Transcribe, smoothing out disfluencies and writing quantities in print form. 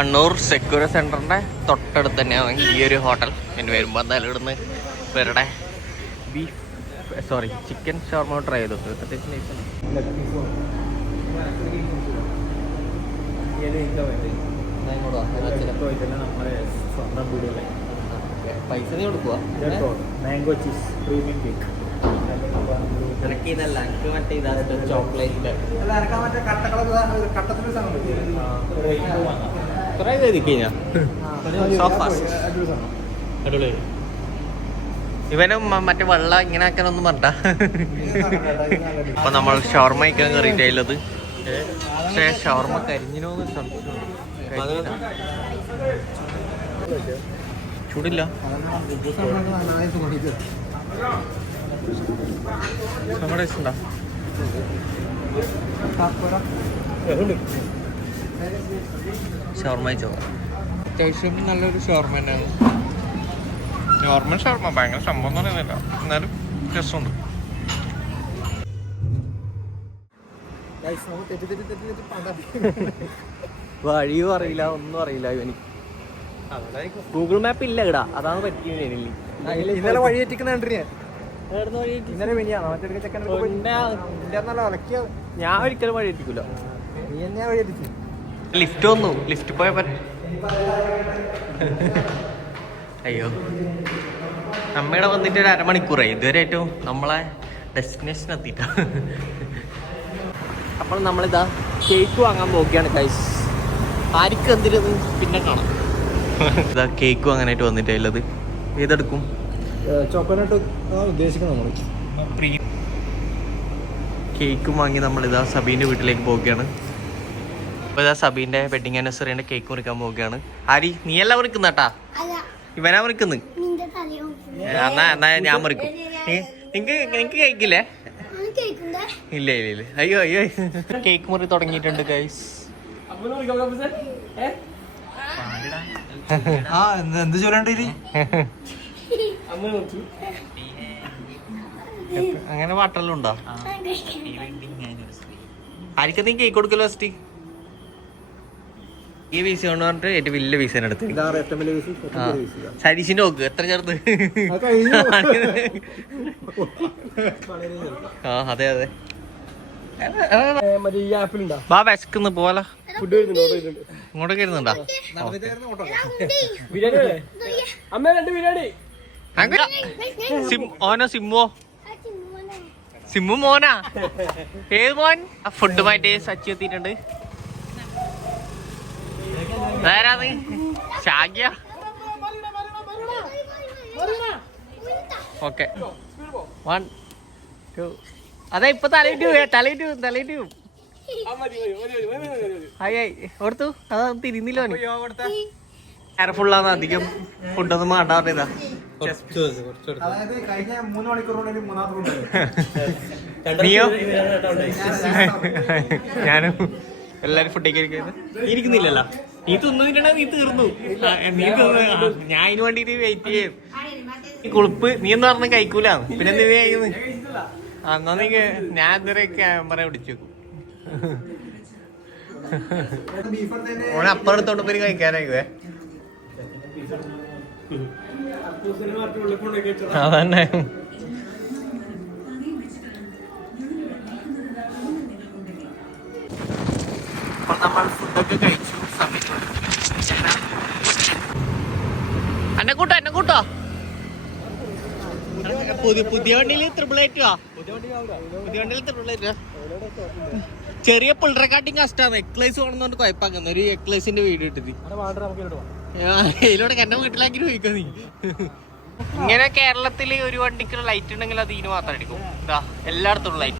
Kannur secure സെന്ററിന്റെ തൊട്ടടുത്ത് തന്നെയാണ് ഈ ഒരു ഹോട്ടൽ. പിന്നെ വരുമ്പോൾ എന്തായാലും ഇവിടുന്ന് ഇവരുടെ ചിക്കൻ ഷവർമ ട്രൈ ചെയ്തു. അത്യാവശ്യം നൈസാണ്. പൈസ നീ കൊടുക്കുക. Mango cheese premium cake. എനിക്ക് ഇതല്ല, എനിക്ക് മറ്റേ ഇതാ ചോക്ലേറ്റ് ട്രൈ ചെയ്തിക്കഴിഞ്ഞാ അടിപൊളി. ഇവനും മറ്റേ വെള്ളം ഇങ്ങനെ ആക്കാനൊന്നും പറഞ്ഞ. അപ്പൊ നമ്മൾ ഷവർമ കഴിക്കാൻ കയറിയിട്ടുള്ളത്. പക്ഷേ ഷവർമ കരിഞ്ഞിനോന്ന് ചൂടില്ല. നമ്മുടെ ഇഷ്ടണ്ടാ ഷവർമ കഴിച്ചോ? അത്യാവശ്യം നല്ലൊരു ഷവർമ തന്നെയാണ്. നോർമൽ ഷവർമ, ഭയങ്കര സംഭവം എന്ന് പറയുന്നില്ല, എന്നാലും രസമുണ്ട്. വഴിയും അറിയില്ല, ഒന്നും അറിയില്ല. എനിക്ക് ഗൂഗിൾ മാപ്പ് ഇല്ല ഇടാ, അതാണ് പറ്റിയത്. ഇന്നലെ വഴി തെറ്റിക്കുന്നുണ്ട് ഞാൻ ഒരിക്കലും വഴി എത്തിക്കൂല. നീ എന്നെയാ വഴി തെറ്റിച്ചു. ലിഫ്റ്റ് വന്നു, ലിഫ്റ്റ് പോയ അയ്യോ, നമ്മയുടെ വന്നിട്ട് ഒരു അരമണിക്കൂറായി ഇതുവരെ. ഏറ്റവും നമ്മളെ ഡെസ്റ്റിനേഷൻ എത്തിയിട്ട. അപ്പോൾ നമ്മളിതാ കേക്ക് വാങ്ങാൻ പോവുകയാണ് ഗൈസ്. ആർക്കും എന്തിനു പിന്നെ കാണാം. ഇതാ കേക്ക് വാങ്ങാനായിട്ട് വന്നിട്ടുള്ളത്. ഏതെടുക്കും? ചോക്കോനട്ട് ഉദ്ദേശിക്കണം നമ്മൾ. കേക്കും വാങ്ങി നമ്മളിതാ സബീൻ്റെ വീട്ടിലേക്ക് പോവുകയാണ്. അപ്പോൾ ഇതാ സബീൻ്റെ വെഡിങ് ആനിവേഴ്സറിൻ്റെ കേക്ക് മുറിക്കാൻ പോവുകയാണ്. ആരി, നീ എല്ലാം മുറിക്കുന്ന കേട്ടാ? ഇവനാ മുറിക്കുന്നു. എന്നാ ഞാൻ മുറിക്കും. നിങ്ങക്ക് കേക്കില്ലേ? ഇല്ല ഇല്ല ഇല്ല. അയ്യോ അയ്യോ, കേക്ക് മുറി തുടങ്ങിയിട്ടുണ്ട് ഗൈസ്. എന്ത് ചൊല്ലണ്ട? അങ്ങനെ പാട്ടെല്ലാം ഉണ്ടോ? ആയിരിക്കും നീ കേക്ക് കൊടുക്കല്ലോ ഫസ്റ്റ്. ഈ പീസ് കൊണ്ട് പറഞ്ഞിട്ട് ഏറ്റവും വലിയ പീസ് എടുത്ത് സരീഷിന്റെ നോക്ക് എത്ര ചേർത്ത്. ആ അതെ അതെ. ബാ വിശക്കുന്നു പോലെ. ഇങ്ങോട്ടൊക്കെ ഇരുന്നുണ്ടോ? ഓനോ സിമ്മോ? സിമ്മു മോനാ? ഏത് മോൻ? ഫുഡുമായിട്ട് സച്ചി എത്തിയിട്ടുണ്ട്. അതാരാത്? ഷാഗ്യ. ഓക്കെ, 1 2. അതാ ഇപ്പൊ തലയിട്ടു അയ്യായി ഓർത്തു. അതാ തിരിഞ്ഞില്ലോ. കെയർഫുള്ളാന്ന്, അധികം ഫുഡൊന്നും വേണ്ടാ. നീയോ? ഞാനും എല്ലാരും ഫുഡൊക്കെ ഇരിക്കുന്നില്ലല്ലോ. നീ തിന്നിട്ടുണ്ടെ നീ തീർന്നു. ഞാൻ അതിന് വേണ്ടിട്ട് വെയിറ്റ് ചെയ്യും. ഈ കുളിപ്പ് നീ എന്ന് പറഞ്ഞ് കഴിക്കൂലാന്ന്. പിന്നെ എന്ത് കഴിക്കുന്നു? എന്നാ നീ ഞാൻ ഇതുവരെ ക്യാമറ പിടിച്ചു. ഓണപ്പുറത്തോട്ട് പോയി കഴിക്കാനായിക്കുവേ. അതന്നെ. നമ്മൾ ഫുഡൊക്കെ കഴിച്ചു. എന്നെ കൂട്ടോ? പുതിയ വണ്ടിയിൽ 888. പുതിയ വണ്ടിയിൽ 888. ചെറിയ പിള്ളേരെക്കാട്ടിയും കഷ്ടമാണ്. എക്ലൈസ് വേണമെന്നുകൊണ്ട് കുഴപ്പമാക്കുന്ന ഒരു എക്ലൈസിന്റെ വീഡിയോ ഇട്ടിട്ട് ഇതിലൂടെ എന്നെ വീട്ടിലാക്കി ചോദിക്കാം നീ. ഇങ്ങനെ കേരളത്തിൽ ഒരു വണ്ടിക്കുള്ള ലൈറ്റ് ഉണ്ടെങ്കിൽ അത് ഇതിന് മാത്രം അടിക്കും. എല്ലായിടത്തും ലൈറ്റ്.